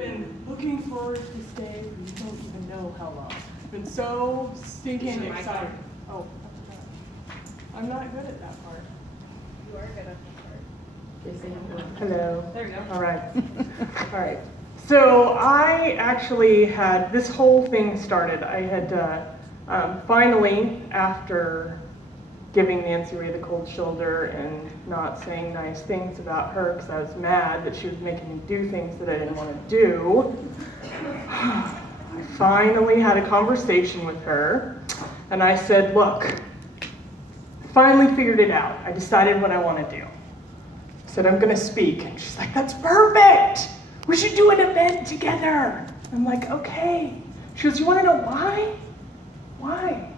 been looking forward to this day for you don't even know how long. I've been so stinking excited. Oh, I forgot. I'm not good at that part. You are good at that part. Hello. There we go. All right. All right. So I actually had, this whole thing started, I had finally, after giving Nancy Ray the cold shoulder and not saying nice things about her because I was mad that she was making me do things that I didn't want to do, I finally had a conversation with her and I said, look, I finally figured it out. I decided what I want to do. I said, I'm going to speak. And she's like, that's perfect. We should do an event together. I'm like, okay. She goes, you want to know why? Why?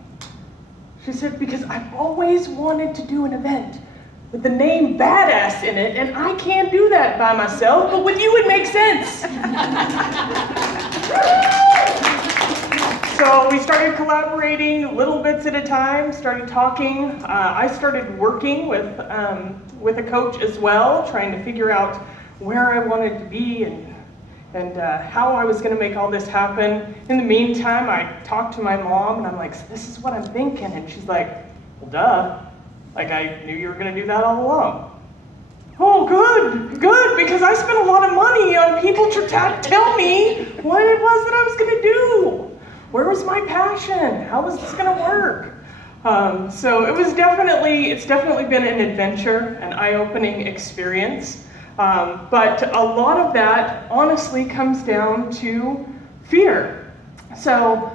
She said, because I've always wanted to do an event with the name Badass in it, and I can't do that by myself, but with you it makes sense. So we started collaborating little bits at a time, started talking. I started working with a coach as well, trying to figure out where I wanted to be and how I was going to make all this happen. In the meantime, I talked to my mom, and I'm like, so this is what I'm thinking. And she's like, well, duh. Like, I knew you were going to do that all along. Oh, good, because I spent a lot of money on people to tell me what it was that I was going to do. Where was my passion? How was this going to work? So it's definitely been an adventure, an eye-opening experience. But a lot of that honestly comes down to fear. So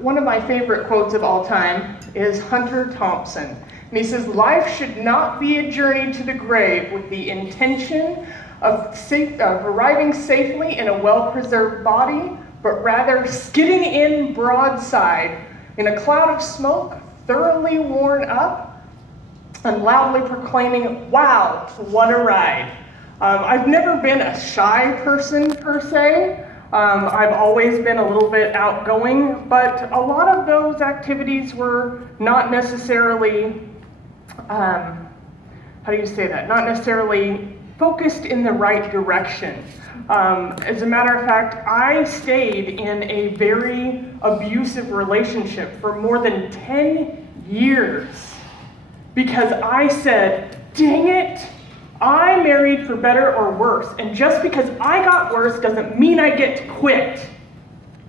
one of my favorite quotes of all time is Hunter Thompson. And he says, life should not be a journey to the grave with the intention of arriving safely in a well-preserved body, but rather skidding in broadside in a cloud of smoke, thoroughly worn up, and loudly proclaiming, wow, what a ride. I've never been a shy person per se. I've always been a little bit outgoing, but a lot of those activities were not necessarily, not necessarily focused in the right direction. As a matter of fact, I stayed in a very abusive relationship for more than 10 years because I said, dang it, I married for better or worse, and just because I got worse doesn't mean I get to quit.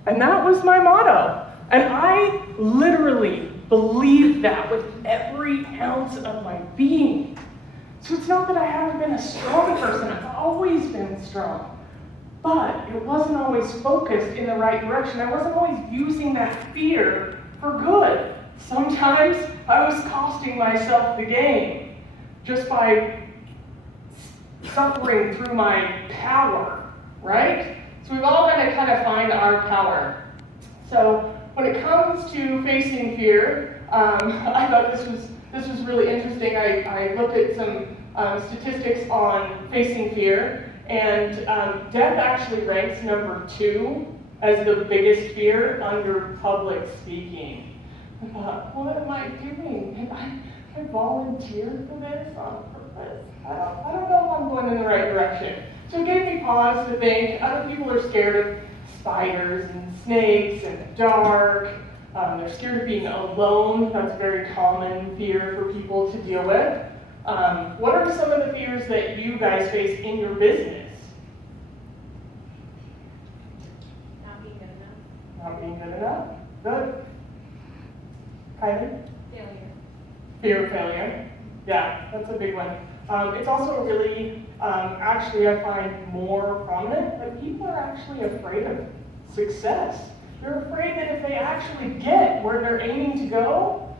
And that was my motto. And I literally believed that with every ounce of my being. So it's not that I haven't been a strong person, I've always been strong. But it wasn't always focused in the right direction. I wasn't always using that fear for good. Sometimes I was costing myself the game just by suffering through my power, right? So we've all got to kind of find our power. So when it comes to facing fear, I thought this was really interesting. I looked at some statistics on facing fear, and death actually ranks number 2 as the biggest fear under public speaking. I thought, what am I doing? I volunteered for this on purpose. I don't know if I'm going in the right direction. So it gave me pause to think. Other people are scared of spiders and snakes and the dark. They're scared of being alone. That's a very common fear for people to deal with. What are some of the fears that you guys face in your business? Not being good enough. Not being good enough? Good. Kylie? Failure. Fear of failure. Yeah, that's a big one. It's also really, actually I find more prominent that people are actually afraid of success. They're afraid that if they actually get where they're aiming to go,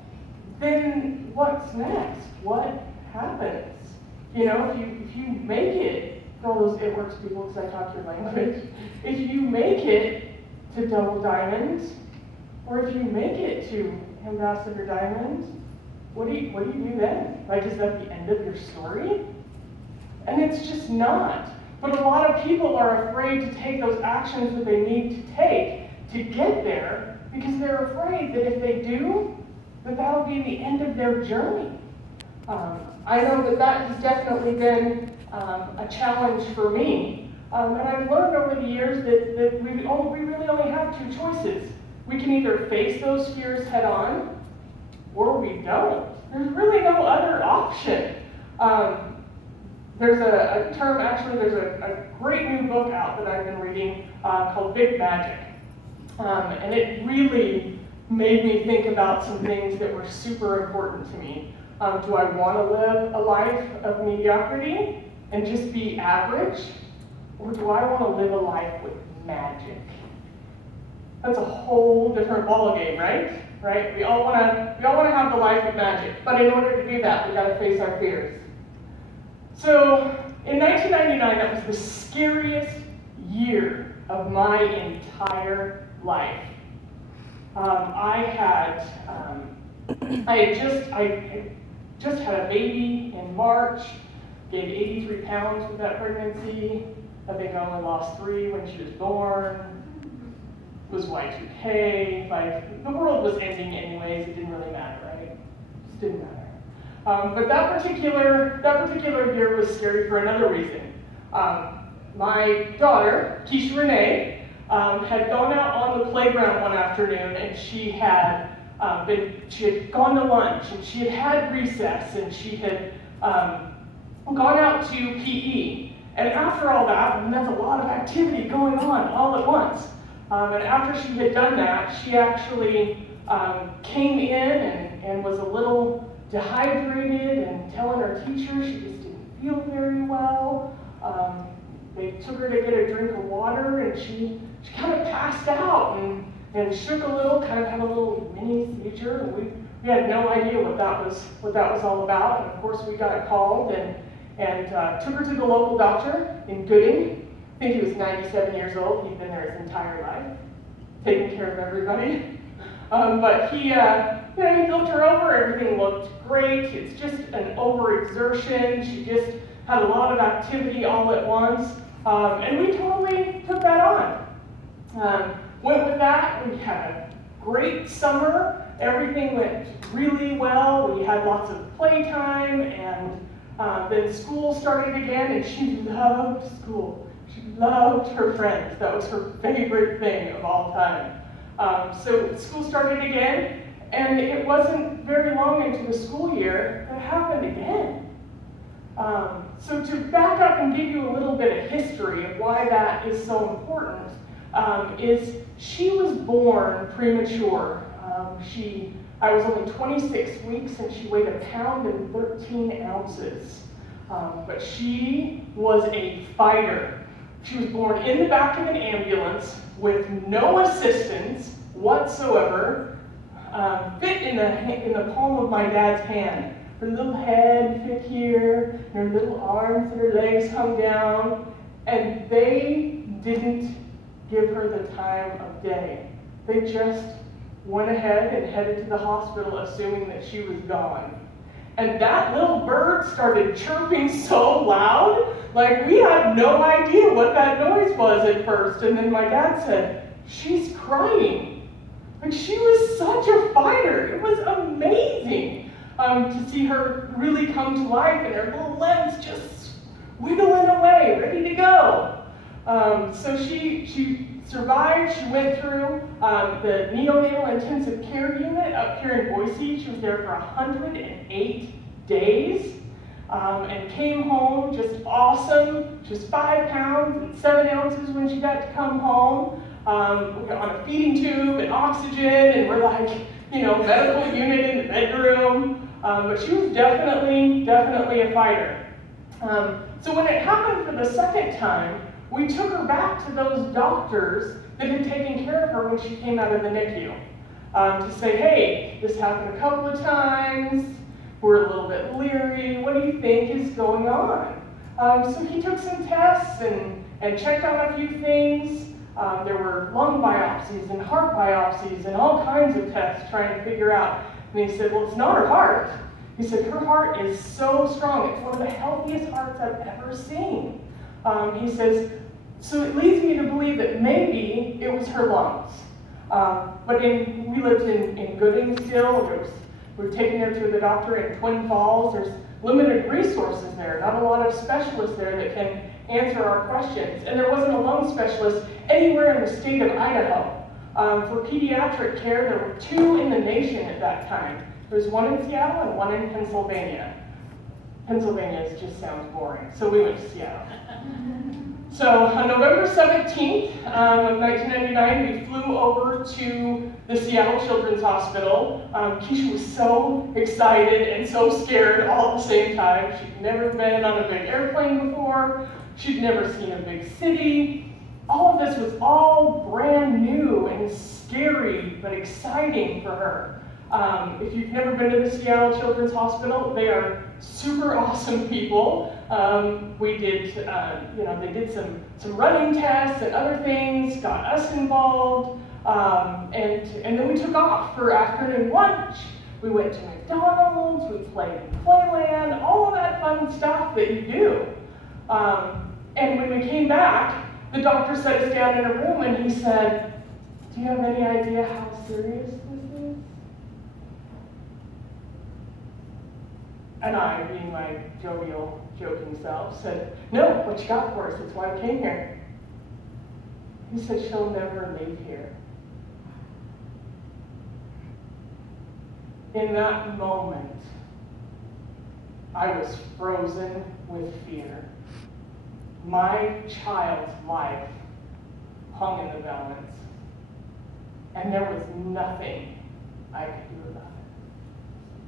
then what's next? What happens? You know, if you make it, for all those It Works people, because I talk your language, if you make it to Double Diamond, or if you make it to Ambassador Diamond, what do you do then? Like, is that the end of your story? And it's just not. But a lot of people are afraid to take those actions that they need to take to get there because they're afraid that if they do, that'll be the end of their journey. I know that has definitely been a challenge for me. And I've learned over the years that we really only have two choices. We can either face those fears head on, or we don't. There's really no other option. There's a term, actually, there's a great new book out that I've been reading called Big Magic. And it really made me think about some things that were super important to me. Do I want to live a life of mediocrity and just be average? Or do I want to live a life with magic? That's a whole different ballgame, right? Right? We all want to have the life of magic, but in order to do that, we got to face our fears. So, in 1999, that was the scariest year of my entire life. I had just had a baby in March, gained 83 pounds with that pregnancy. I think I only lost 3 when she was born. It was Y2K. Like, the world was ending anyways. It didn't really matter, right? It just didn't matter. But that particular year was scary for another reason. My daughter, Keisha Renee, had gone out on the playground one afternoon, and she had gone to lunch, and she had recess, and she had gone out to PE. And after all that, and that's a lot of activity going on all at once. And after she had done that, she actually came in and was a little dehydrated and telling her teacher she just didn't feel very well. They took her to get a drink of water, and she kind of passed out and shook a little, kind of had a little mini seizure, and we had no idea what that was all about. And of course we got called and took her to the local doctor in Gooding. I think he was 97 years old. He'd been there his entire life, taking care of everybody. But he looked her over. Everything looked great. It's just an overexertion. She just had a lot of activity all at once. And we totally took that on. Went with that. We had a great summer. Everything went really well. We had lots of playtime, and then school started again, and she loved school. She loved her friends. That was her favorite thing of all time. So school started again, and it wasn't very long into the school year that it happened again. So to back up and give you a little bit of history of why that is so important, is she was born premature. I was only 26 weeks, and she weighed 1 pound and 13 ounces. But she was a fighter. She was born in the back of an ambulance with no assistance whatsoever, fit in the palm of my dad's hand. Her little head fit here, and her little arms and her legs hung down, and they didn't give her the time of day. They just went ahead and headed to the hospital assuming that she was gone. And that little bird started chirping so loud, like we had no idea what that noise was at first. And then my dad said, "She's crying." Like, she was such a fighter. It was amazing to see her really come to life, and her little limbs just wiggling away, ready to go. So she survived. She went through the neonatal intensive care unit up here in Boise. She was there for 108 days and came home just awesome. She was 5 pounds and 7 ounces when she got to come home. We got on a feeding tube and oxygen, and we're like, medical unit in the bedroom. But she was definitely a fighter. So when it happened for the second time, we took her back to those doctors that had taken care of her when she came out of the NICU to say, "Hey, this happened a couple of times. We're a little bit leery. What do you think is going on?" So he took some tests and checked on a few things. There were lung biopsies and heart biopsies and all kinds of tests trying to figure out. And he said, "Well, it's not her heart." He said, "Her heart is so strong. It's one of the healthiest hearts I've ever seen." He says, "So it leads me to believe that maybe it was her lungs." But we lived in Gooding still. We were taking her to the doctor in Twin Falls. There's limited resources there, not a lot of specialists there that can answer our questions. And there wasn't a lung specialist anywhere in the state of Idaho. For pediatric care, there were 2 in the nation at that time. There's 1 in Seattle and 1 in Pennsylvania. Pennsylvania just sounds boring, so we went to Seattle. So on November 17th of 1999, we flew over to the Seattle Children's Hospital. Keisha was so excited and so scared all at the same time. She'd never been on a big airplane before. She'd never seen a big city. All of this was all brand new and scary, but exciting for her. If you've never been to the Seattle Children's Hospital, they are super awesome people. We did, they did some running tests and other things, got us involved, and then we took off for afternoon lunch. We went to McDonald's, we played in Playland, all of that fun stuff that you do. And when we came back, the doctor set us down in a room and he said, "Do you have any idea how serious this is?" And I, being my jovial, joking self, said, "No, what you got for us? That's why I came here." He said, "She'll never leave here." In that moment, I was frozen with fear. My child's life hung in the balance, and there was nothing I could do about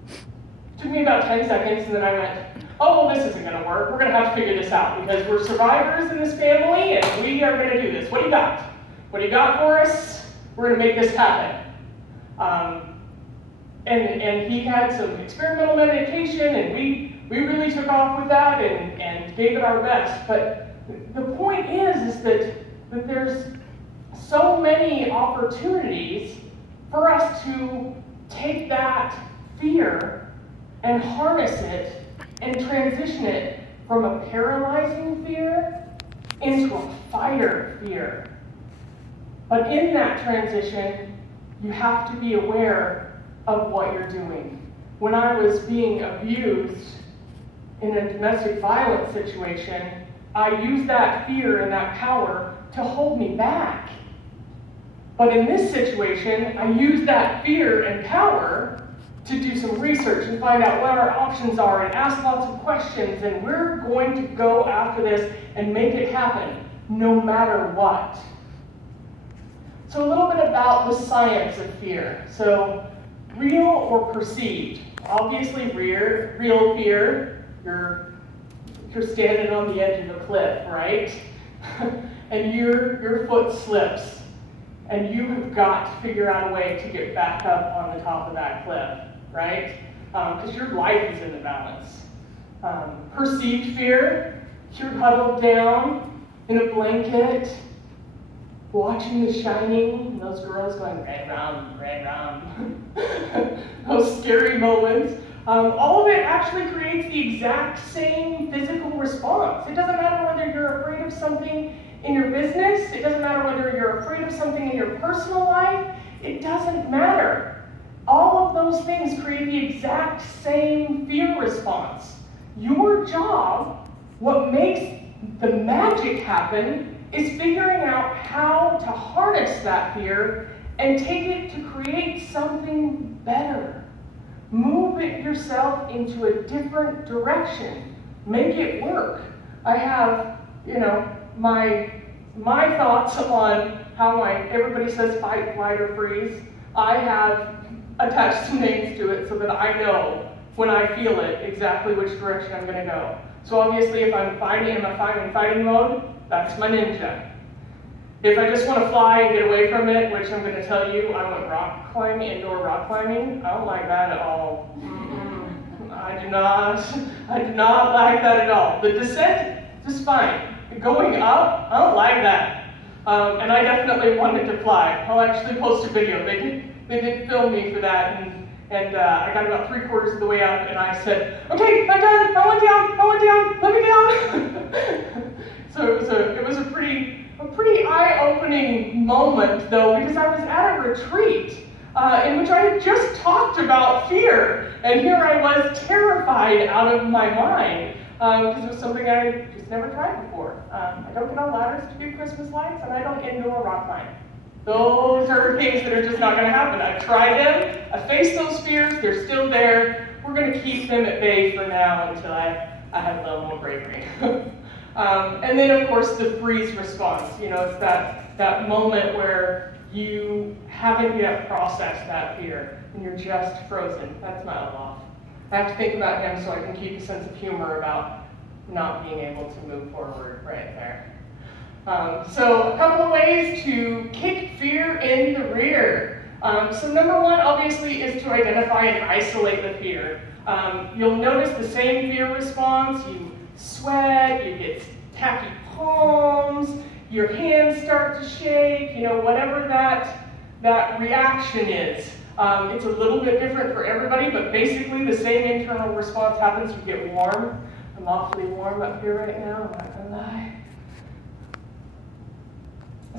it. It took me about 10 seconds, and then I went, "Oh, well, this isn't going to work. We're going to have to figure this out because we're survivors in this family, and we are going to do this. What do you got? What do you got for us? We're going to make this happen." And he had some experimental medication, and we really took off with that and gave it our best. But the point is that there's so many opportunities for us to take that fear and harness it and transition it from a paralyzing fear into a fighter fear. But in that transition, you have to be aware of what you're doing. When I was being abused in a domestic violence situation, I used that fear and that power to hold me back. But in this situation, I used that fear and power to do some research and find out what our options are and ask lots of questions, and we're going to go after this and make it happen, no matter what. So a little bit about the science of fear. So real or perceived? Obviously real fear, you're standing on the edge of a cliff, right? And your foot slips, and you have got to figure out a way to get back up on the top of that cliff, right? Because your life is in the balance. Perceived fear, you're huddled down in a blanket, watching The Shining, and those girls going, "Red rum, red rum." Those scary moments. All of it actually creates the exact same physical response. It doesn't matter whether you're afraid of something in your business. It doesn't matter whether you're afraid of something in your personal life. It doesn't matter. All of those things create the exact same fear response. Your job, what makes the magic happen, is figuring out how to harness that fear and take it to create something better. Move it yourself into a different direction. Make it work. I have, my thoughts on how everybody says fight, flight, or freeze. I have attached some names to it so that I know when I feel it exactly which direction I'm going to go. So obviously if I'm fighting in fighting mode, that's my ninja. If I just want to fly and get away from it, which I'm going to tell you, I went rock climbing, indoor rock climbing. I don't like that at all. I do not like that at all. The descent is fine. Going up, I don't like that. And I definitely wanted to fly. I'll actually post a video. They did film me for that, and I got about 3/4 of the way up, and I said, "Okay, I'm done. I went down. Let me down." So it was a pretty eye-opening moment, though, because I was at a retreat in which I had just talked about fear, and here I was terrified out of my mind because it was something I just never tried before. I don't get on ladders to do Christmas lights, and I don't indoor rock climb. Those are things that are just not going to happen. I've tried them. I faced those fears. They're still there. We're going to keep them at bay for now until I have a little more bravery. And then, of course, the freeze response. You know, it's that moment where you haven't yet processed that fear, and you're just frozen. That's my Olaf. I have to think about him so I can keep a sense of humor about not being able to move forward right there. So a couple of ways to kick fear in the rear. So number one, obviously, is to identify and isolate the fear. You'll notice the same fear response. You sweat, you get tacky palms, your hands start to shake, you know, whatever that reaction is. It's a little bit different for everybody, but basically the same internal response happens. You get warm. I'm awfully warm up here right now, I'm not gonna lie.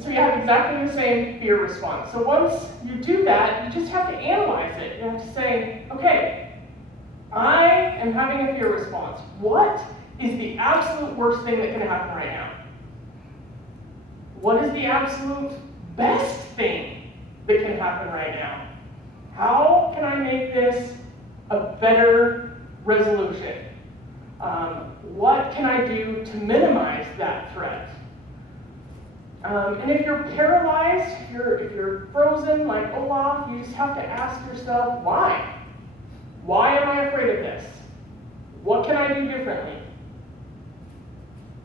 So you have exactly the same fear response. So once you do that, you just have to analyze it. You have to say, okay, I am having a fear response. What is the absolute worst thing that can happen right now? What is the absolute best thing that can happen right now? How can I make this a better resolution? What can I do to minimize that threat? And if you're paralyzed, if you're frozen like Olaf, you just have to ask yourself, why? Why am I afraid of this? What can I do differently?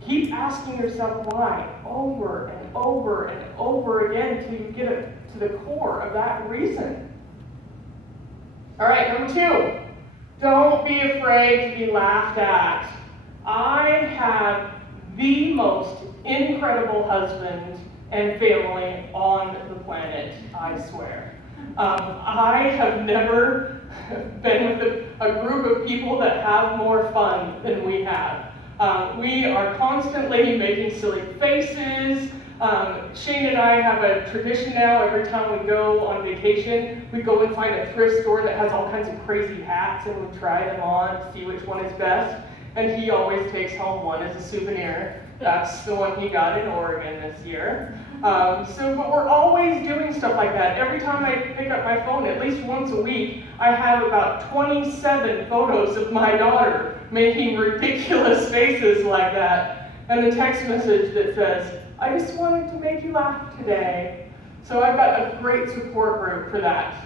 Keep asking yourself why over and over and over again until you get to the core of that reason. All right, number two, don't be afraid to be laughed at. I have the most incredible husband and family on the planet, I swear. I have never been with a group of people that have more fun than we have. We are constantly making silly faces. Shane and I have a tradition now. Every time we go on vacation, we go and find a thrift store that has all kinds of crazy hats, and we try them on to see which one is best. And he always takes home one as a souvenir. That's the one he got in Oregon this year. But we're always doing stuff like that. Every time I pick up my phone, at least once a week, I have about 27 photos of my daughter making ridiculous faces like that. And a text message that says, I just wanted to make you laugh today. So I've got a great support group for that.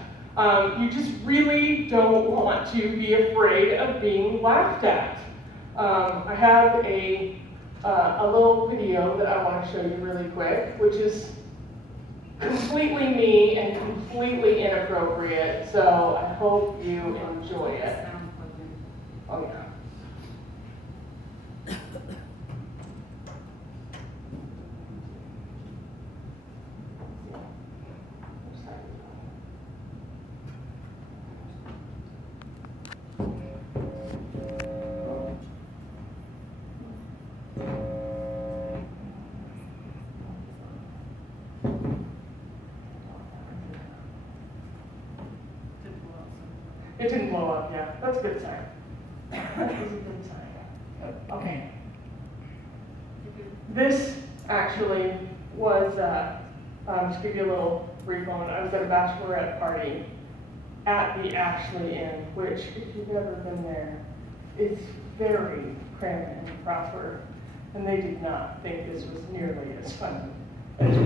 You just really don't want to be afraid of being laughed at. I have a little video that I want to show you really quick, which is completely me and completely inappropriate, so I hope you enjoy it. Oh yeah. It didn't blow up, yeah. That's a good sign. That is a good sign. Okay. This actually was, to give you a little brief on, I was at a bachelorette party at the Ashley Inn, which, if you've never been there, is very cramped and proper, and they did not think this was nearly as fun as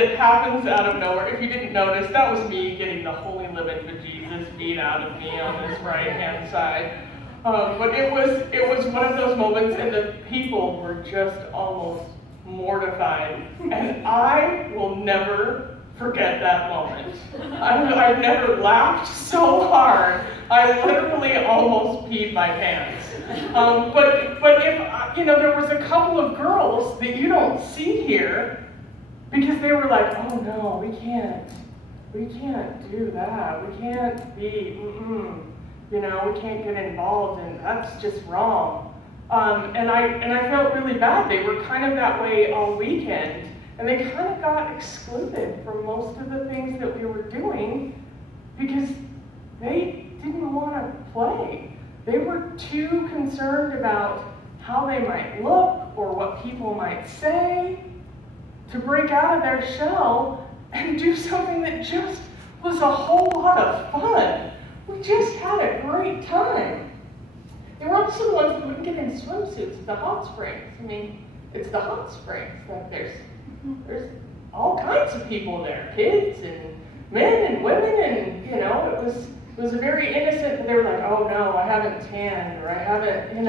that happens out of nowhere. If you didn't notice, that was me getting the holy living bejesus beat out of me on this right-hand side. But it was one of those moments, and the people were just almost mortified. And I will never forget that moment. I've never laughed so hard. I literally almost peed my pants. But if, there was a couple of girls that you don't see here because they were like, oh no, we can't do that. We can't be, we can't get involved, and that's just wrong. And I felt really bad. They were kind of that way all weekend. And they kind of got excluded from most of the things that we were doing because they didn't want to play. They were too concerned about how they might look or what people might say to break out of their shell and do something that just was a whole lot of fun. We just had a great time. There were also the ones that wouldn't get in swimsuits at the hot springs. I mean, it's the hot springs. Like there's all kinds of people there, kids and men and women, and it was a very innocent. They were like, oh no, I haven't tanned, or I haven't,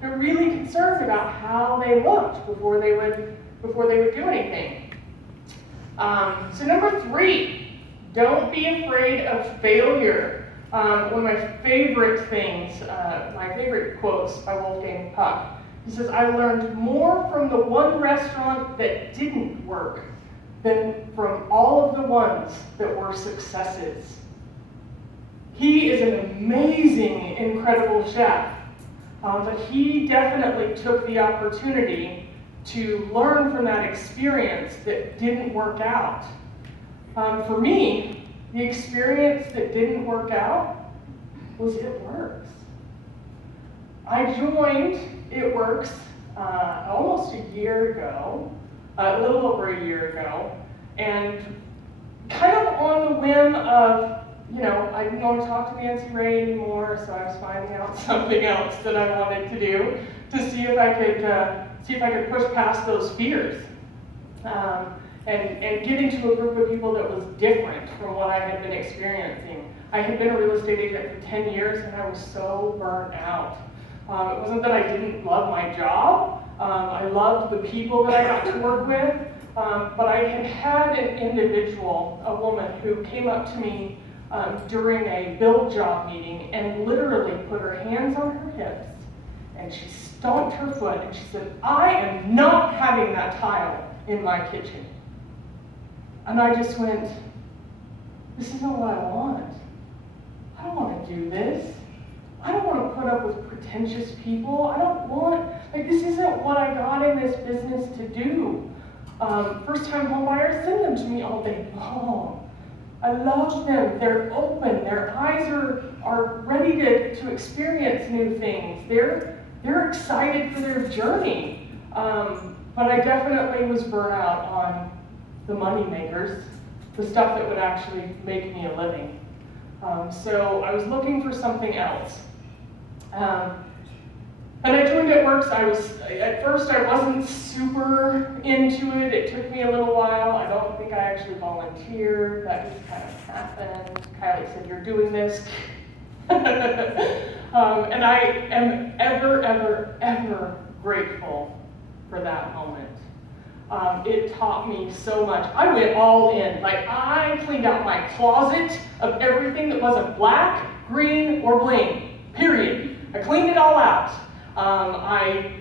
they're really concerned about how they looked before they would do anything. So number 3, don't be afraid of failure. One of my favorite things, my favorite quotes by Wolfgang Puck. He says, I learned more from the one restaurant that didn't work than from all of the ones that were successes. He is an amazing, incredible chef, but he definitely took the opportunity to learn from that experience that didn't work out. For me, the experience that didn't work out was It Works. I joined It Works almost a year ago, a little over a year ago, and kind of on the whim of, I didn't want to talk to Nancy Ray anymore, so I was finding out something else that I wanted to do to see if I could push past those fears and get into a group of people that was different from what I had been experiencing. I had been a real estate agent for 10 years, and I was so burnt out. It wasn't that I didn't love my job. I loved the people that I got to work with, but I had an individual, a woman, who came up to me during a build job meeting and literally put her hands on her hips, and she stomped her foot, and she said, I am not having that tile in my kitchen. And I just went, this isn't what I want. I don't want to do this. I don't want to put up with pretentious people. I don't want, this isn't what I got in this business to do. First-time home buyers, send them to me all day long. I love them. They're open. Their eyes are ready to experience new things. They're excited for their journey. But I definitely was burnt out on the money makers, the stuff that would actually make me a living. So I was looking for something else. And I joined It Works. At first I wasn't super into it. It took me a little while. I don't think I actually volunteered. That just kind of happened. Kylie said, you're doing this. And I am ever, ever, ever grateful for that moment. It taught me so much. I went all in. I cleaned out my closet of everything that wasn't black, green, or bling, period. I cleaned it all out. I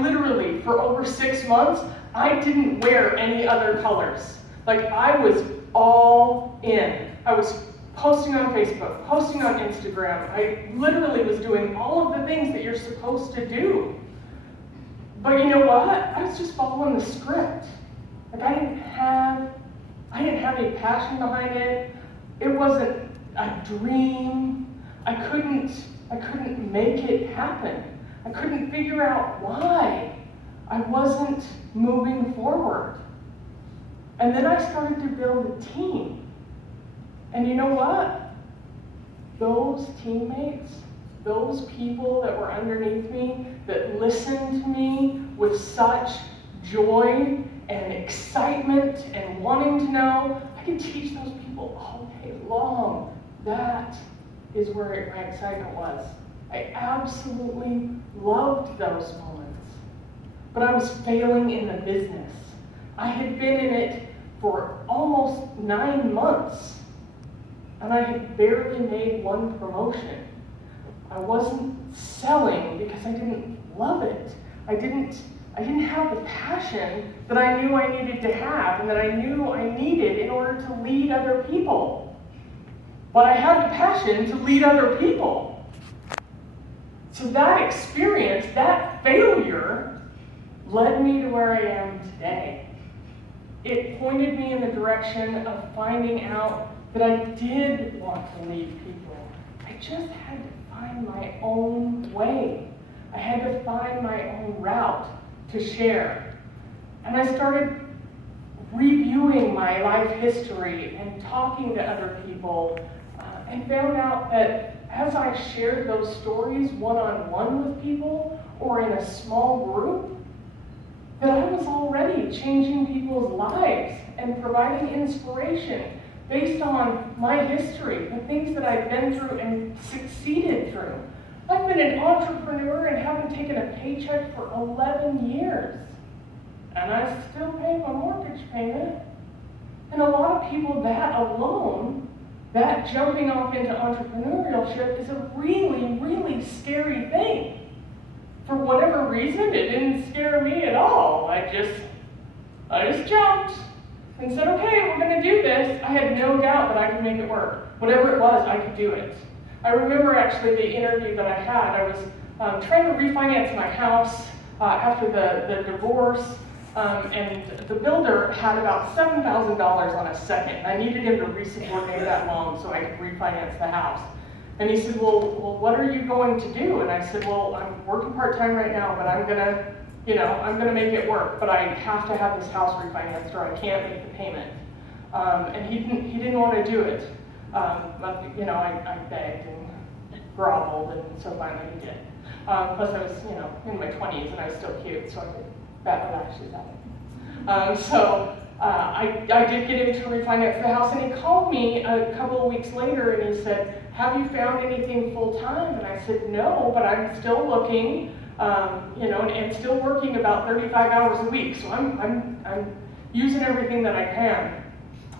literally, for over 6 months, I didn't wear any other colors. I was all in. I was posting on Facebook, posting on Instagram. I literally was doing all of the things that you're supposed to do. But you know what? I was just following the script. I didn't have any passion behind it. It wasn't a dream. I couldn't make it happen. I couldn't figure out why I wasn't moving forward. And then I started to build a team. And you know what? Those teammates, those people that were underneath me, that listened to me with such joy and excitement and wanting to know. I could teach those people all day long. That is where my excitement was. I absolutely loved those moments. But I was failing in the business. I had been in it for almost 9 months, and I had barely made one promotion. I wasn't selling because I didn't love it. I didn't have the passion that I knew I needed to have and that I knew I needed in order to lead other people. But I had the passion to lead other people. So that experience, that failure, led me to where I am today. It pointed me in the direction of finding out that I did want to lead people. I just had to find my own way. I had to find my own route to share. And I started reviewing my life history and talking to other people and found out that as I shared those stories one-on-one with people or in a small group, that I was already changing people's lives and providing inspiration based on my history, the things that I've been through and succeeded through. I've been an entrepreneur and haven't taken a paycheck for 11 years. And I still pay my mortgage payment. And a lot of people, that alone, that jumping off into entrepreneurship is a really, really scary thing. For whatever reason, it didn't scare me at all. I just jumped and said, okay, we're gonna do this. I had no doubt that I could make it work. Whatever it was, I could do it. I remember actually the interview that I had. I was trying to refinance my house after the divorce, and the builder had about $7,000 on a second. I needed him to resubordinate that loan so I could refinance the house. And he said, well, what are you going to do? And I said, well, I'm working part-time right now, but I'm gonna make it work, but I have to have this house refinanced or I can't make the payment. And he didn't want to do it. But, I begged and groveled, and so finally he did. Plus I was, in my 20s and I was still cute, so I could bat my lashes at him. I did get him to refinance the house, and he called me a couple of weeks later and he said, have you found anything full-time? And I said, no, but I'm still looking, and still working about 35 hours a week, so I'm using everything that I can.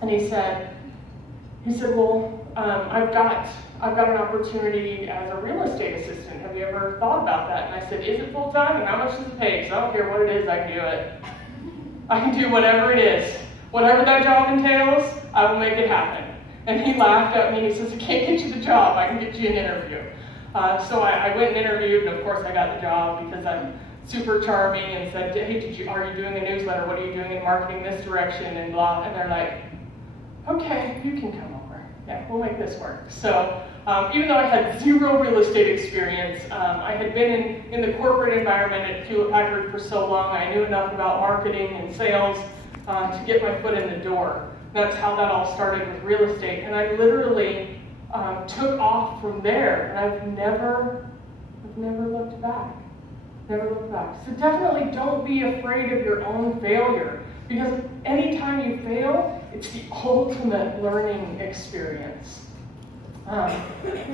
And he said, well, I've got an opportunity as a real estate assistant. Have you ever thought about that? And I said, is it full-time, and how much does it pay? Because I don't care what it is, I can do it. I can do whatever it is. Whatever that job entails, I will make it happen. And he laughed at me and he says, I can't get you the job, I can get you an interview. So I went and interviewed, and of course I got the job because I'm super charming and said, hey, are you doing a newsletter? What are you doing in marketing this direction? And blah, and they're like, okay, you can come over. Yeah, we'll make this work. So even though I had zero real estate experience, I had been in the corporate environment at Hewlett-Packard for so long, I knew enough about marketing and sales to get my foot in the door. That's how that all started with real estate. And I literally took off from there, and I've never looked back. Never looked back. So definitely don't be afraid of your own failure, because anytime you fail, it's the ultimate learning experience.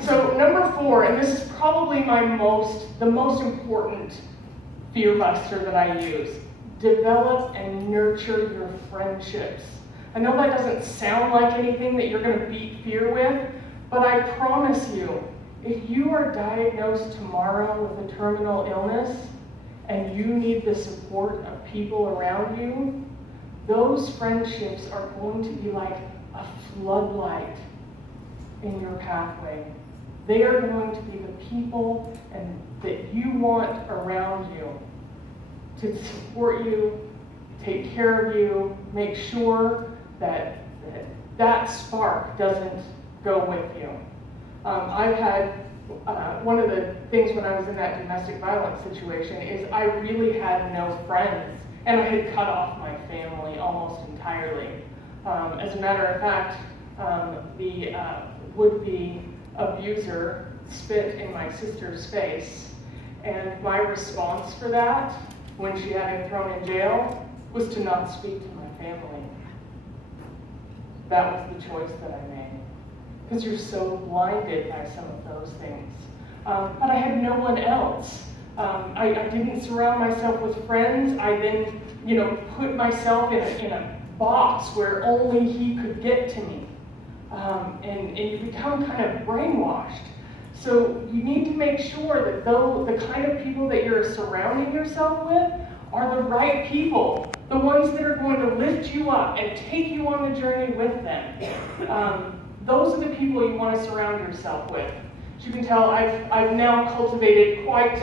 So number 4, and this is probably the most important fear buster that I use, develop and nurture your friendships. I know that doesn't sound like anything that you're going to beat fear with, but I promise you, if you are diagnosed tomorrow with a terminal illness and you need the support of people around you, those friendships are going to be like a floodlight in your pathway. They are going to be the people that you want around you to support you, take care of you, make sure that spark doesn't go with you. I've had, one of the things when I was in that domestic violence situation is I really had no friends, and I had cut off my family almost entirely. As a matter of fact, the would-be abuser spit in my sister's face, and my response for that, when she had him thrown in jail, was to not speak to my family. That was the choice that I made. Because you're so blinded by some of those things. But I had no one else. I didn't surround myself with friends. I then, put myself in a box where only he could get to me. And you become kind of brainwashed. So you need to make sure that the kind of people that you're surrounding yourself with are the right people, the ones that are going to lift you up and take you on the journey with them. Those are the people you want to surround yourself with. As you can tell, I've now cultivated quite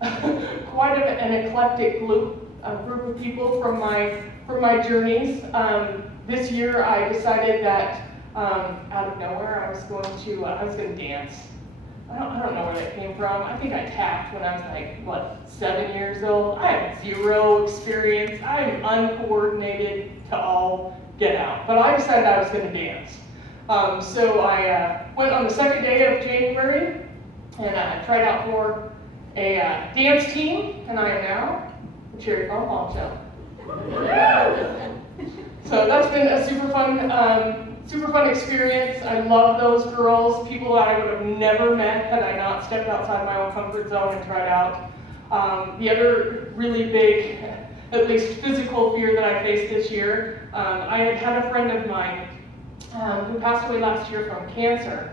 an eclectic group of people from my journeys. This year, I decided that out of nowhere, I was going to dance. I don't know where that came from. I think I tapped when I was 7 years old. I have zero experience. I'm uncoordinated to all get out. But I decided I was going to dance. So I went on the second day of January and tried out for a dance team, and I am now the Cherry Farm Bombshell. So that's been a super fun experience. I love those girls, people that I would have never met had I not stepped outside my own comfort zone and tried out. The other really big, at least physical fear that I faced this year, I had a friend of mine who passed away last year from cancer.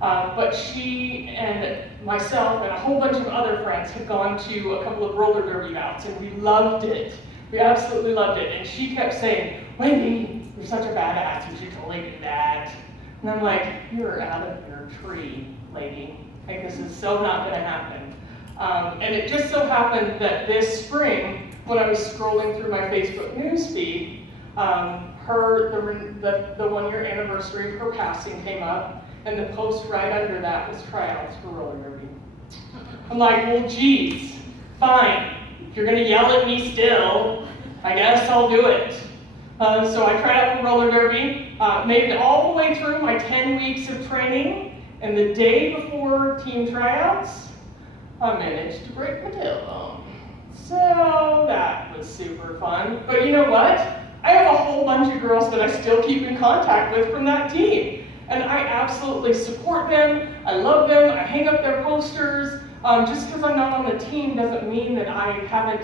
But she and myself and a whole bunch of other friends had gone to a couple of roller derby bouts, and we loved it. We absolutely loved it. And she kept saying, "Wendy, you're such a badass, you should totally do that." And I'm like, "You're out of your tree, lady. Like, this is so not gonna happen." And it just so happened that this spring, when I was scrolling through my Facebook newsfeed, the 1-year anniversary of her passing came up, and the post right under that was tryouts for roller derby. I'm like, well, geez, fine. If you're gonna yell at me still, I guess I'll do it. So I tried out for roller derby, made it all the way through my 10 weeks of training, and the day before team tryouts, I managed to break my tailbone. So that was super fun. But you know what? I have a whole bunch of girls that I still keep in contact with from that team. And I absolutely support them, I love them, I hang up their posters. Just because I'm not on the team doesn't mean that I haven't